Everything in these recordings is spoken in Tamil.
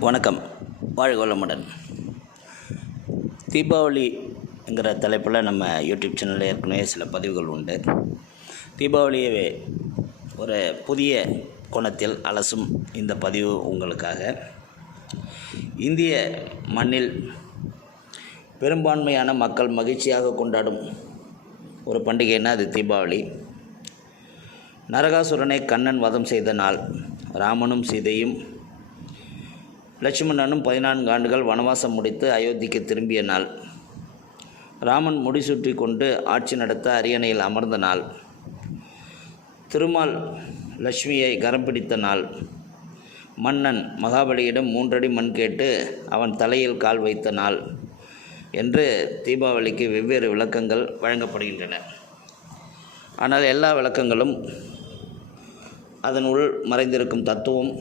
வணக்கம். வாழ்க வளமுடன். தீபாவளிங்கிற தலைப்பில் நம்ம யூடியூப் சேனலில் ஏற்கனவே சில பதிவுகள் உண்டு. தீபாவளியை ஒரு புதிய கோணத்தில் அலசும் இந்த பதிவு உங்களுக்காக. இந்திய மண்ணில் பெரும்பான்மையான மக்கள் மகிழ்ச்சியாக கொண்டாடும் ஒரு பண்டிகைன்னா அது தீபாவளி. நரகாசுரனை கண்ணன் வதம் செய்த நாள் ராமனும் சீதையும் லட்சுமணனும் பதினான்கு ஆண்டுகள் வனவாசம் முடித்து அயோத்திக்கு திரும்பிய நாள். ராமன் முடிசூட்டி கொண்டு ஆட்சி நடத்த அரியணையில் அமர்ந்த நாள். திருமால் லட்சுமியை கரம் பிடித்த நாள். மன்னன் மகாபலியிடம் மூன்றடி மண் கேட்டு அவன் தலையில் கால் வைத்த நாள் என்று தீபாவளிக்கு வெவ்வேறு விளக்கங்கள் வழங்கப்படுகின்றன. ஆனால் எல்லா விளக்கங்களும் அதன் உள் மறைந்திருக்கும் தத்துவம்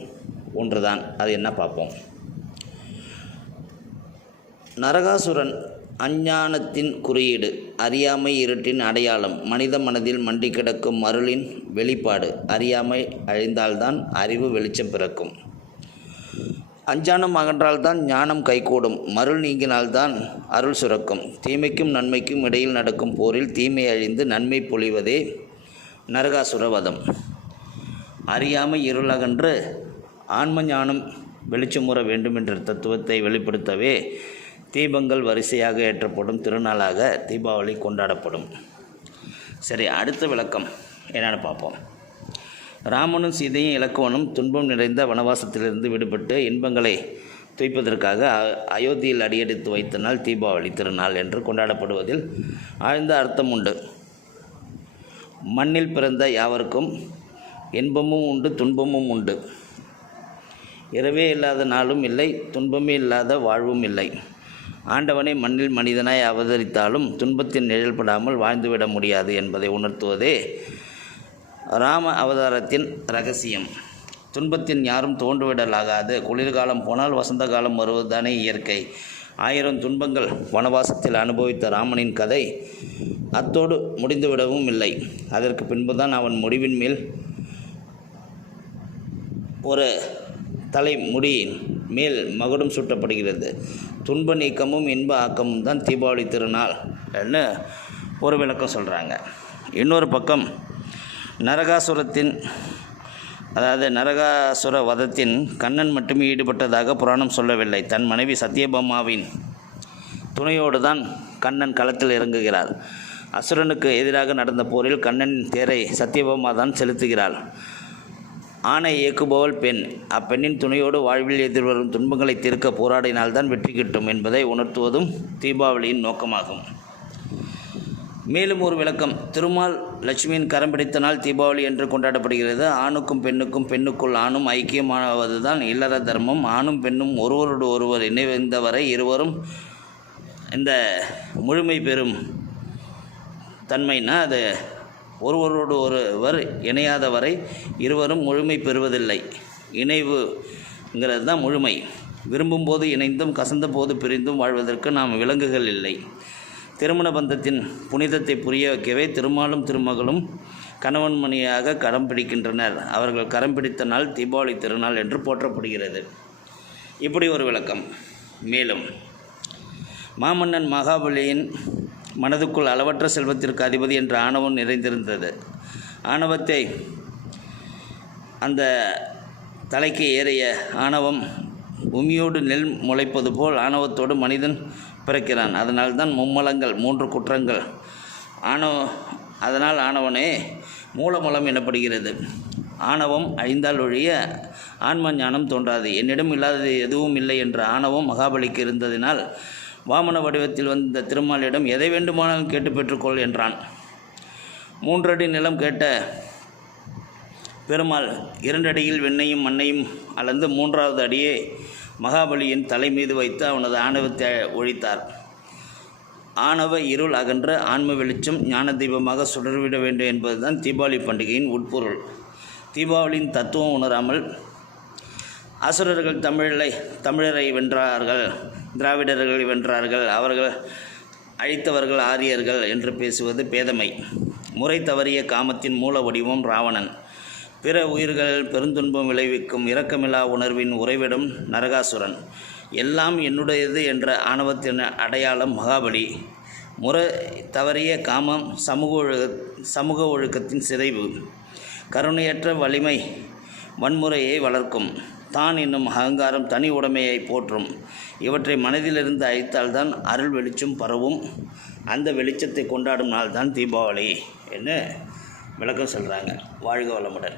ஒன்றுதான். அது என்ன பார்ப்போம்? நரகாசுரன் அஞ்ஞானத்தின் குறியீடு அறியாமை இருட்டின் அடையாளம் மனித மனதில் மண்டி கிடக்கும் அருளின் வெளிப்பாடு அறியாமை அழிந்தால்தான் அறிவு வெளிச்சம் பிறக்கும். அஞ்ஞானம் அகன்றால்தான் ஞானம் கைகூடும் மருள் நீங்கினால்தான் அருள் சுரக்கும். தீமைக்கும் நன்மைக்கும் இடையில் நடக்கும் போரில் தீமை அழிந்து நன்மை பொழிவதே நரகாசுரவதம். அறியாமை இருளகன்று ஆன்ம ஞானம் வெளிச்சமுற வேண்டும் என்ற தத்துவத்தை வெளிப்படுத்தவே தீபங்கள் வரிசையாக ஏற்றப்படும் திருநாளாக தீபாவளி கொண்டாடப்படும். சரி அடுத்த விளக்கம் என்னென்னு பார்ப்போம். ராமனும் சீதையும் இலக்குவனும் துன்பம் நிறைந்த வனவாசத்திலிருந்து விடுபட்டு இன்பங்களை துய்ப்பதற்காக அயோத்தியில் அடியெடுத்து வைத்த நாள் தீபாவளி திருநாள் என்று கொண்டாடப்படுவதில் ஆழ்ந்த அர்த்தம் உண்டு. மண்ணில் பிறந்த யாவருக்கும் இன்பமும் உண்டு துன்பமும் உண்டு. இரவே இல்லாத நாளும் இல்லை துன்பமே இல்லாத வாழ்வும் இல்லை. ஆண்டவனை மண்ணில் மனிதனாய் அவதரித்தாலும் துன்பத்தின் நிழல்படாமல் வாழ்ந்துவிட முடியாது என்பதை உணர்த்துவதே ராம அவதாரத்தின் ரகசியம். துன்பத்தின் யாரும் தோன்றுவிடலாகாது. குளிர்காலம் போனால் வசந்த காலம் வருவதுதானே இயற்கை. ஆயிரம் துன்பங்கள் வனவாசத்தில் அனுபவித்த ராமனின் கதை அத்தோடு முடிந்துவிடவும் இல்லை. அதற்கு பின்புதான் அவன் முடிவின் மேல் ஒரு தலை முடியின் மேல் மகுடம் சூட்டப்படுகிறது. துன்ப நீக்கமும் இன்ப ஆக்கமும் தான் தீபாவளி திருநாள் ஒரு விளக்கம் சொல்கிறாங்க இன்னொரு பக்கம் நரகாசுரத்தின் அதாவது நரகாசுர வதத்தின் கண்ணன் மட்டுமே ஈடுபட்டதாக புராணம் சொல்லவில்லை. தன் மனைவி சத்யபாமாவின் துணையோடு தான் கண்ணன் களத்தில் இறங்குகிறார் அசுரனுக்கு எதிராக நடந்த போரில் கண்ணனின் தேரை சத்யபாமா தான் செலுத்துகிறாள். ஆணை இயக்குபவள் பெண். அப்பெண்ணின் துணையோடு வாழ்வில் எதிர்வரும் துன்பங்களை தீர்க்க போராடினால்தான் வெற்றி கிட்டும் என்பதை உணர்த்துவதும் தீபாவளியின் நோக்கமாகும். மேலும் ஒரு விளக்கம். திருமால் லட்சுமியின் கரம் பிடித்த நாள் தீபாவளி என்று கொண்டாடப்படுகிறது. ஆணுக்கும் பெண்ணுக்கும் பெண்ணுக்குள் ஆணும் ஐக்கியமாவதுதான் இல்லற தர்மம். ஆணும் பெண்ணும் ஒருவரோடு ஒருவர் இணைந்தவரை இருவரும் இந்த முழுமை பெறும் தன்மைனா அது ஒருவரோடு ஒருவர் இணையாத வரை இருவரும் முழுமை பெறுவதில்லை. இணைவுங்கிறது தான் முழுமை. விரும்பும்போது இணைந்தும் கசந்த போது பிரிந்தும் வாழ்வதற்கு நாம் விலங்குகள் இல்லை. திருமண பந்தத்தின் புனிதத்தை புரிய வைக்கவே திருமாலும் திருமகளும் கணவன் மணியாக கரம் பிடிக்கின்றனர். அவர்கள் கரம் பிடித்த நாள் தீபாவளி திருநாள் என்று போற்றப்படுகிறது. இப்படி ஒரு விளக்கம். மேலும் மாமன்னன் மகாபலியின் மனதுக்குள் அளவற்ற செல்வத்திற்கு அதிபதி என்ற ஆணவம் நிறைந்திருந்தது. ஆணவத்தை அந்த தலைக்கு ஏறிய ஆணவம் பூமியோடு நெல் முளைப்பது போல் ஆணவத்தோடு மனிதன் பிறக்கிறான். அதனால் தான் மும்மலங்கள் மூன்று குற்றங்கள். ஆணவ அதனால் ஆணவனே மூலமலம் எனப்படுகிறது. ஆணவம் அழிந்தால் ஒழிய ஆன்ம ஞானம் தோன்றாது. என்னிடம் இல்லாதது எதுவும் இல்லை என்ற ஆணவம் மகாபலிக்கு இருந்ததினால் வாமன வடிவத்தில் வந்த திருமாலிடம் எதை வேண்டுமானாலும் கேட்டு பெற்றுக்கொள் என்றான். மூன்றடி நிலம் கேட்ட பெருமாள் இரண்டடியில் வெண்ணையும் மண்ணையும் அளந்து மூன்றாவது அடியே மகாபலியின் தலை மீது வைத்து அவனது ஆணவத்தை ஒழித்தார். ஆணவ இருள் அகன்ற ஆன்ம வெளிச்சம் ஞான தீபமாக சுடர்விட வேண்டும் என்பதுதான் தீபாவளி பண்டிகையின் உட்பொருள். தீபாவளியின் தத்துவம் உணராமல் அசுரர்கள் தமிழை தமிழரை வென்றார்கள். திராவிடர்களை வென்றார்கள். அவர்கள் அழித்தவர்கள் ஆரியர்கள் என்று பேசுவது பேதமை. முறை தவறிய காமத்தின் மூல வடிவம் ராவணன். பிற உயிர்கள் பெருந்துன்பம் விளைவிக்கும் இரக்கமில்லா உணர்வின் உறைவிடம் நரகாசுரன். எல்லாம் என்னுடையது என்ற ஆணவத்தின் அடையாளம் மகாபலி. முறை தவறிய காமம் சமூக ஒழுக சமூக ஒழுக்கத்தின் சிதைவு. கருணையற்ற வலிமை வன்முறையை வளர்க்கும். தான் என்னும் அகங்காரம் தனி உடைமையை போற்றும். இவற்றை மனதிலிருந்து அழித்தால்தான் அருள் வெளிச்சம் பரவும். அந்த வெளிச்சத்தை கொண்டாடும் நாள் தான் தீபாவளி என்று விளக்கம் சொல்கிறாங்க வாழ்க வளமுடன்.